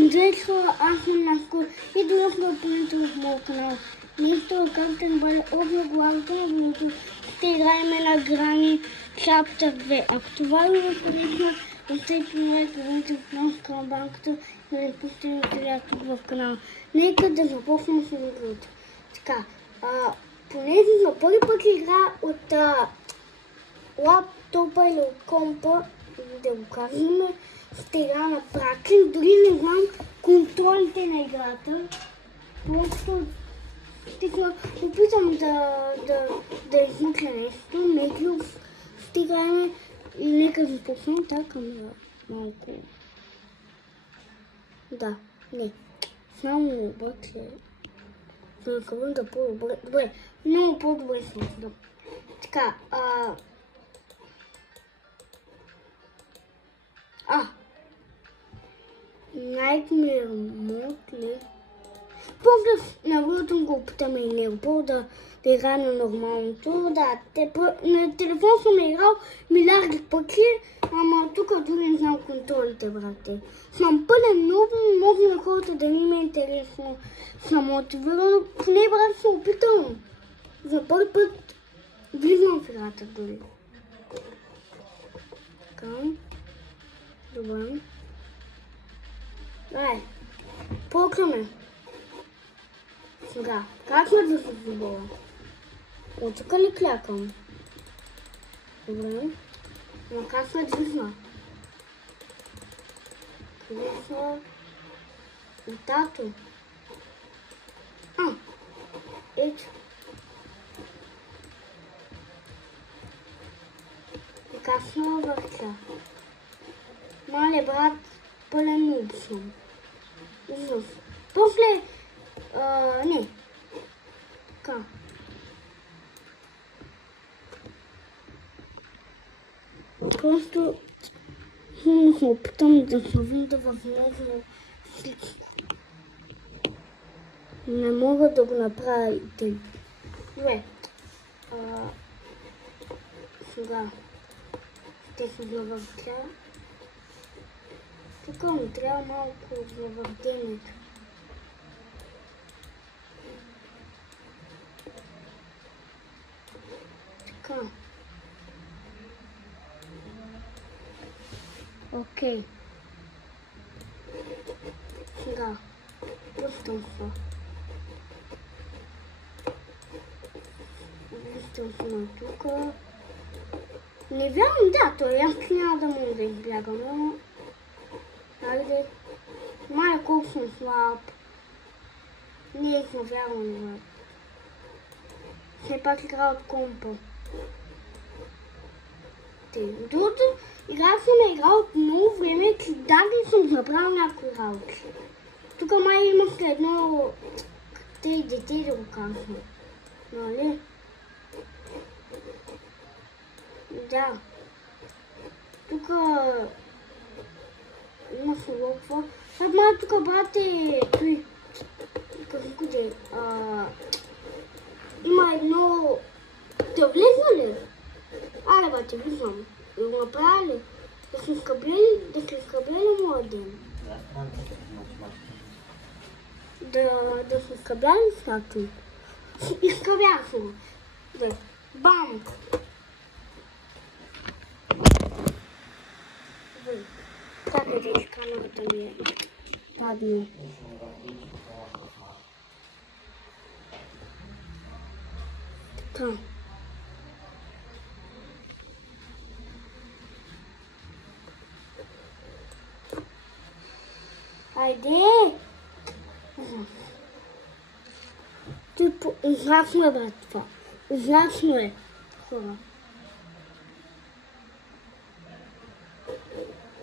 Здравейте, аз съм Наско и днес ме приятел в моят канал. Нещо как да бъде облагалото на видеото, ще играем на Грани Chapter 2. Ако това ви е интересно, оставете лайк, видите в нас към банката и да не пустим приятел в канала. Нека да започнем с видеото. Така, понеже за първи път игра от лаптопа или от компа, да го кажем, ще игра на Пракен, дори не знам контролите на играта. Просто ще се опитам да измисля нещо, медио ще играем и нека започнем така малко. Да, не, само обаче да кажем да по-добре, добре, много по-добре смисля. Така, Nightmare Mode ли? По-да навътре го опитаме и него, по-да игра на нормалното. Да, на телефон съм играл милиарди пъти, ама тук дори не знам контролите, брате. Съм пълен нов, може на хората да не има интересно. Съм мотивиран, поне брат се опитам. За първи път влизам в играта дори. Така, добре. Ай, покаме. Сега, как ме да се заболя? От тук ли клякам? Добре. Но как ме движна? Къде са? Тато. Ето. И как съм върча? Мале, брат, пълен нуб съм. Ужас. После... не. Така. Просто... се опитам да се видя възможно всичко. Не мога да го направя и тъй. Добре. Сега. Ще се завъртя. Тук ми трябва малко завъртението. Така. Окей. Сега. Пускам се. Пускам се на тук. Не вярвам, да, той ясно няма да мога да избяга, но... Хайде. Мале колко съм слаб. Не съм вярвам, все пак игра от компа. Другото, съм играл от много време, че даже съм забрал някои работи. Тук май има едно... те и дете да го казвам. Нали? Да. Тук... има слова. Май тук, брате, той... Какво де? Има едно... Да влезна ли? Аре, бате, влизам. Да го направя ли? Да се скъбляли моя ден? Да се скъбляли статуи. Изкъбях се го. Да. Бам! Как е да камерата ми е? Падне. Така. Айде! Ужасно е, брат, това. Ужасно е, хора.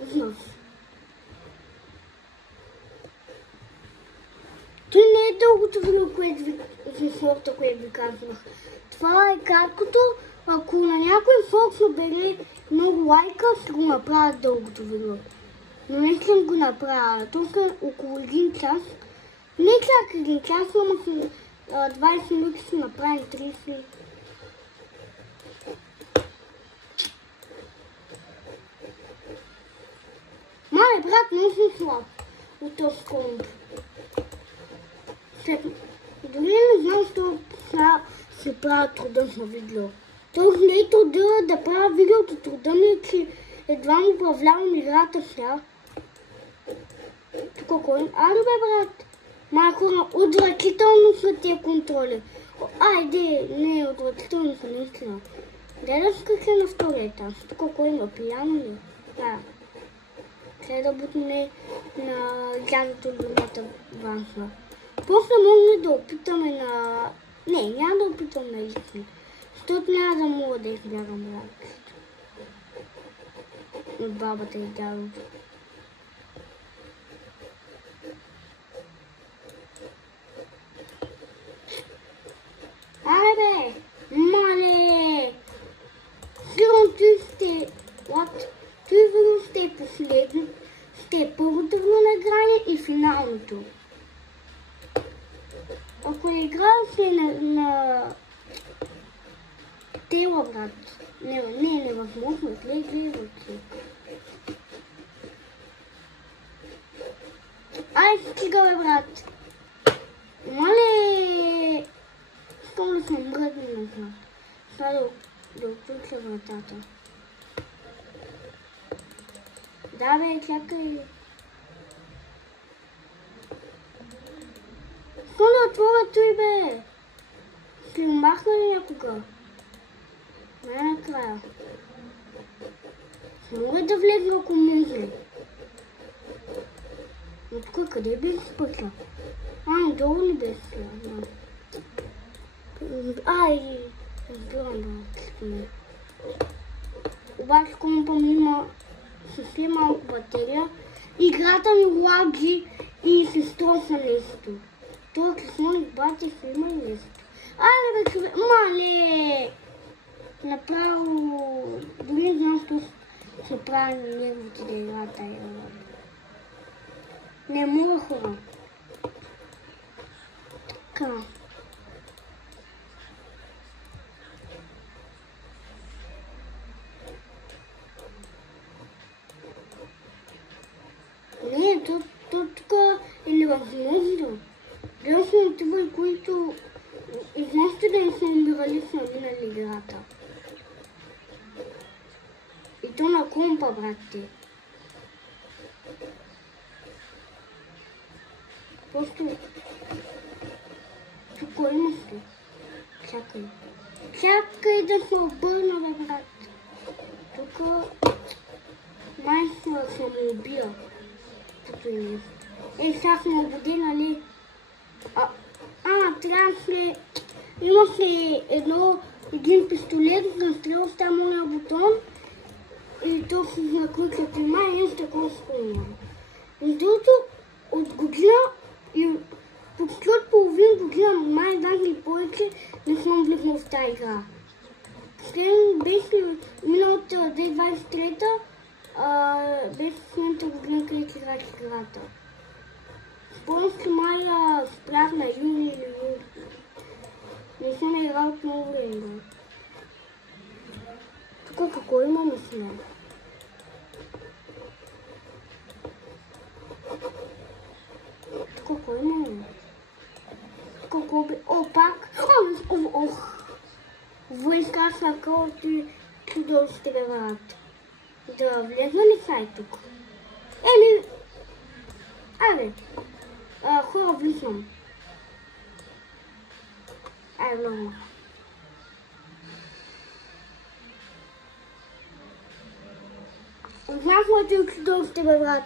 Ужасно. Той не е дългото видео, което ви казвах. Това е краткото. Ако на някой фокс набере много лайка, ще го направя дългото видео. Но не съм го направя. Тук е около 1 час. Не чак 1 час, ама 20 минути ще направим 30. Мале, брат, не съм слаб. от този комп. Дори не знам, що се правя труда на видео. Този не е труда да правя видеото, труда ми е, че едва му управлявам играта сега. Тук кой? Аре бе, брат! Малко отвратително са тия контроли. Айде, не е отвратително са наистина. Дай да скача на втория етаж. Тук кой има? Пияно ли? Да. Трябва да бутне на дядото любимата ванка. После може да опитаме на... Не, няма да опитам на лични. Защото няма да мога да избягам брат. От бабата и дядото. Аре бе! Мале! Сигурно ти сте... What? Ти сигурно сте последно. Сте първото награние и финалното. Ако не играем се на... Тела, брат. Не, невъзможно. Гледай. Ай, стига бе, брат. Мале! Искам да съм мръдна назад. Сега да отключа вратата. Да бе, чакай. Искам да отворя той бе. Ще махна ли някога? Най-накрая. Мога да влезна ако може. Но тук къде бе спътла? Долу ли бе спътла? Ай, разбирам брат. Обаче компа ми има съвсем малко батерия. Играта ми лаги и се строса нещо. Това късмоник бати се има и нещо. Айде бе човек, мале! Направо... Дори не знам, що се прави на неговите да играта. Не мога хора. Така. Не, то тук е невъзможно. Гледам съм ютубъри, които изноще да не са умирали в минали играта. И то на компа, братите. Просто... Тук има се. Чакай. Чакай да се обърна, бе, брат. Тук... Май се му убия. Тук е нещо. Сега сме обуди, нали? Трябваше... Имаше един пистолет, настрел с там на бутон. И то се наключат и май нещо такова спомня. Защото от година и почти от половин година, май даже и повече, не съм влезнал в тази игра. Беше миналата 2023-та, беше следната година, където играх играта. Спомням се май спрях на юни или юли. Не съм играл от много време. Тук какво имаме сега? Тук какво имаме? Тук какво бе? О, пак! Ох! Войска с накълът и чудовищите бе, брат. Да влезна ли сай тук? Еми... Айде! Хора, влизам. Айде, много. Знах моите чудовищите бе, брат.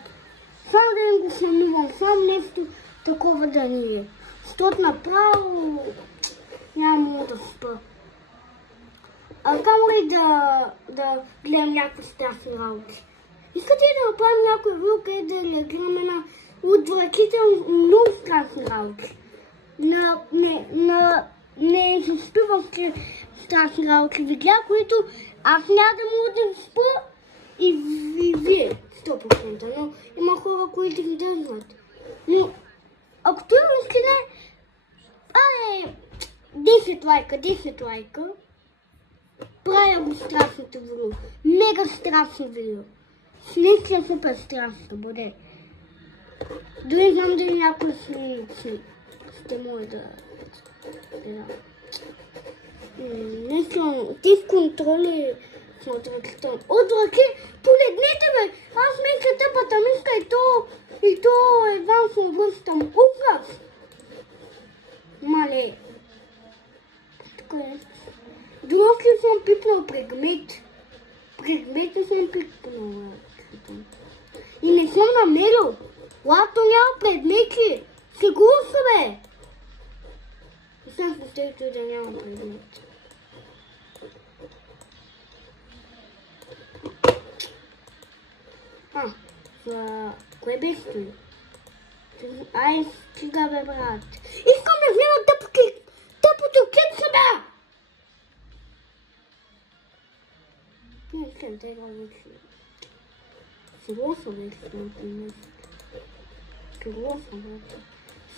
Само да им го снимам, само нещо такова да ни е. Защото направо няма да спа. Камо ли да гледам някакви страшни работи? Искате ли да направим някой видео, къде да реагираме на отвратителни, много страшни работи? Не заспивам страшни работи видеа, които аз няма да мога да спа и вие 100%, но има хора, които ги дързнат. Но ако това наистина 10 лайка, правя го страшното видео. Мега страшно видео. Наистина супер страшно бъде. Дори знам да някой снимици ще може да... Не съм, ти в контроли смотрят. О, дураки, поледнете бе! Аз мисля тъпата мисля и то едва се обръщам. Ужас! Мале. Тук е. Дураки съм пипнал предмет. Предмети съм пипнал. И не съм намерил. Лато няма предмети. Сигурно са бе. И съм поставил да няма предмет. За кое бе стои? Ай, стига бе, брат. Искам да взема тъпото кекса, бе! Не искам тега вече. Сигурно съм вече на нещо. Сигурно съм вече.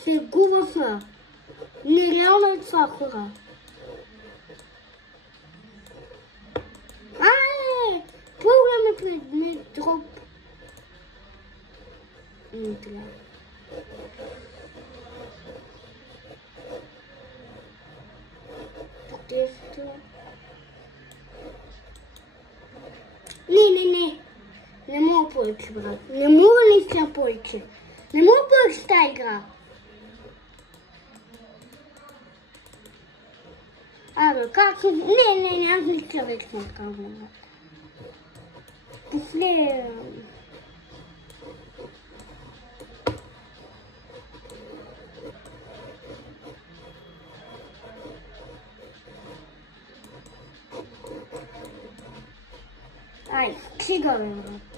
Сигурно съм. Нереално е това, хора. Ай, пълваме предмет дроп. Не трябва. Не. Не мога повече, брат. Не мога наистина повече. Не мога повече с тази игра. Абе, как съм... Не, аз не човек съм казвам. После... Ай, стига бе, брат.